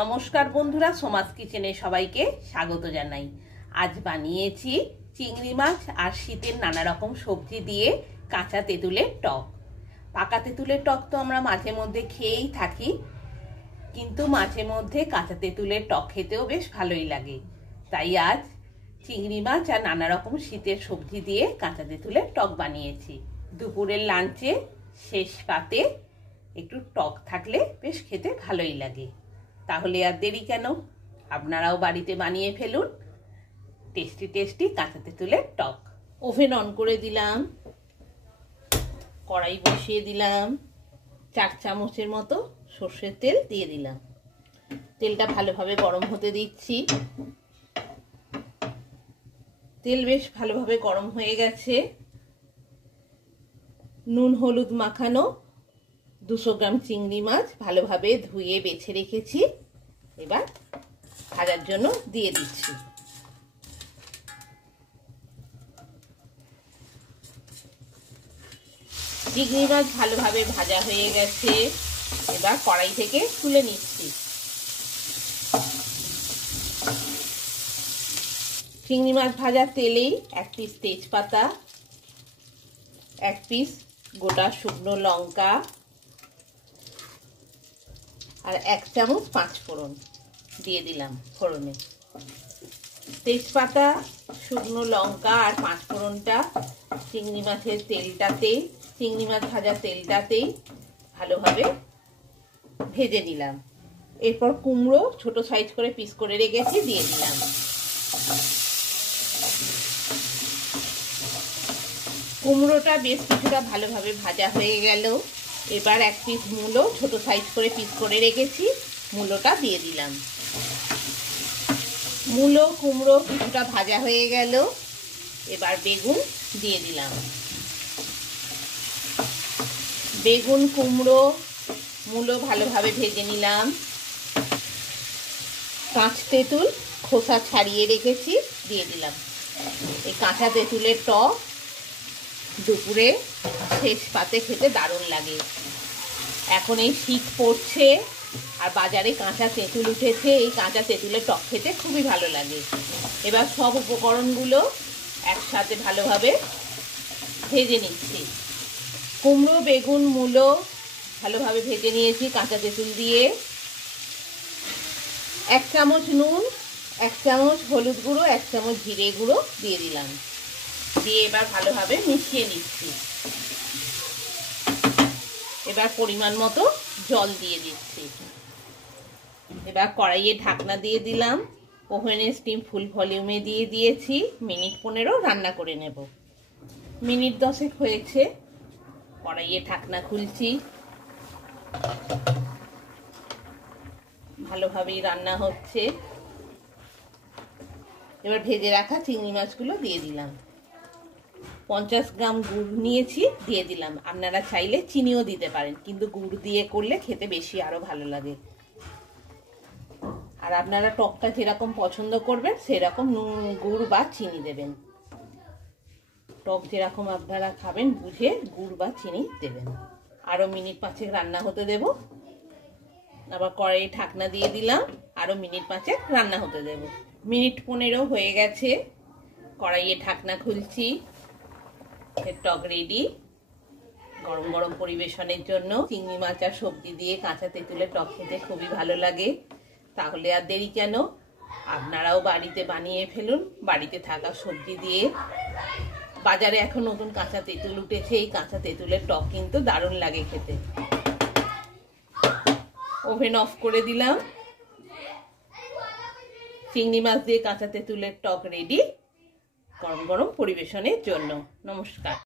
নমস্কার বন্ধুরা, সোমাস কিচেনে সবাইকে স্বাগত জানাই। আজ বানিয়েছি চিংড়ি মাছ আর শীতের নানা রকম সবজি দিয়ে কাঁচা তেঁতুলের টক। পাকা তেঁতুলের টক তো আমরা মাঝে মধ্যে খেয়েই থাকি, কিন্তু মাঝে মধ্যে কাঁচা তেঁতুলের টক খেতেও বেশ ভালোই লাগে। তাই আজ চিংড়ি মাছ আর নানা রকম শীতের সবজি দিয়ে কাঁচা তেঁতুলের টক বানিয়েছি। দুপুরের লাঞ্চে শেষ পাতে একটু টক থাকলে বেশ খেতে ভালোই লাগে। তাহলে আর দেরি কেন, আপনারাও বাড়িতে বানিয়ে ফেলুন টেস্টি টেস্টি কাঁচা তেঁতুলের টক। ওভেন অন করে দিলাম, কড়াই বসিয়ে দিলাম, 4 চামচের মতো সর্ষের তেল দিয়ে দিলাম। তেলটা ভালোভাবে গরম হতে দিচ্ছি। তেল বেশ ভালোভাবে গরম হয়ে গেছে। নুন হলুদ মাখানো 200 গ্রাম চিংড়ি মাছ ভালোভাবে ধুয়ে বেছে রেখেছি, এবার ভাজার জন্য দিয়ে দিচ্ছি। চিংড়ি মাছ ভালোভাবে ভাজা হয়ে গেছে, এবার কড়াই থেকে তুলে নিচ্ছি। চিংড়ি মাছ ভাজার তেলেই 1 পিস তেজপাতা, 1 পিস গোটা শুকনো লঙ্কা আর 1 চামচ 5 ফোড়ন দিয়ে দিলাম ফোড়নে। তেজপাতা, শুকনো লঙ্কা আর 5 ফোড়নটা চিংড়ি মাছের তেলটাতেই, চিংড়ি মাছ ভাজা তেলটাতেই ভালোভাবে ভেজে নিলাম। এরপর কুমড়ো ছোট সাইজ করে পিস করে রেখেছি দিয়ে দিলাম। কুমড়োটা বেশ কিছুটা ভালোভাবে ভাজা হয়ে গেল। এবার 1 পিস মূলো ছোট সাইজ করে পিস করে রেখেছি, মূলোটা দিয়ে দিলাম। মূলো কুমড়ো কিছুটা ভাজা হয়ে গেল, এবার বেগুন দিয়ে দিলাম। বেগুন কুমড়ো মূলো ভালোভাবে ভেজে নিলাম। কাঁচ তেঁতুল খোসা ছাড়িয়ে রেখেছি দিয়ে দিলাম। এই কাঁচা তেঁতুলের টক দুপুরে শেষ পাতে খেতে দারুণ লাগে। এখন এই শীত পড়ছে আর বাজারে কাঁচা তেঁতুল উঠেছে, এই কাঁচা তেঁতুলের টক খেতে খুবই ভালো লাগে। এবার সব উপকরণগুলো একসাথে ভালোভাবে ভেজে নিচ্ছি। কুমড়ো বেগুন মূলো ভালোভাবে ভেজে নিয়েছি কাঁচা তেঁতুল দিয়ে। 1 চামচ নুন, 1 চামচ হলুদ গুঁড়ো, 1 চামচ জিরে গুঁড়ো দিয়ে দিলাম। দিয়ে এবার ভালোভাবে মিশিয়ে নিচ্ছি। এবার পরিমাণ মতো জল দিয়ে দিচ্ছি। এবার কড়াইয়ে ঢাকনা দিয়ে দিলাম। ওভেনের স্টিম ফুল ভলিউমে দিয়ে দিয়েছি। মিনিট 15 রান্না করে নেব। মিনিট 10 হয়েছে, কড়াইয়ে ঢাকনা খুলছি। ভালোভাবেই রান্না হচ্ছে। এবার ভেজে রাখা চিংড়ি মাছগুলো দিয়ে দিলাম। 50 গ্রাম গুড় নিয়েছি দিয়ে দিলাম। আপনারা চাইলে চিনিও দিতে পারেন, কিন্তু গুড় দিয়ে করলে খেতে বেশি আরো ভালো লাগে। আর আপনারা টকটা যেরকম পছন্দ করবেন সেরকম নুন গুড় বা চিনি দেবেন। টক যেরকম আপনারা খাবেন বুঝে গুড় বা চিনি দেবেন। আরো মিনিট 5 রান্না হতে দেব। আবার কড়াইয়ে ঢাকনা দিয়ে দিলাম, আরো মিনিট 5 রান্না হতে দেব। মিনিট 15 হয়ে গেছে, কড়াইয়ে ঢাকনা খুলছি। টক রেডি গরম গরম পরিবেশনের জন্য। চিংড়ি মাছ আর সবজি দিয়ে কাঁচা তেঁতুলের টক খেতে খুবই ভালো লাগে। তাহলে আর দেরি কেন, আপনারাও বাড়িতে বানিয়ে ফেলুন বাড়িতে থাকা সবজি দিয়ে। বাজারে এখন নতুন কাঁচা তেঁতুল উঠেছে, এই কাঁচা তেঁতুলের টক কিন্তু দারুণ লাগে খেতে। ওভেন অফ করে দিলাম। চিংড়ি মাছ দিয়ে কাঁচা তেঁতুলের টক রেডি গরম গরম পরিবেশনের জন্য। নমস্কার।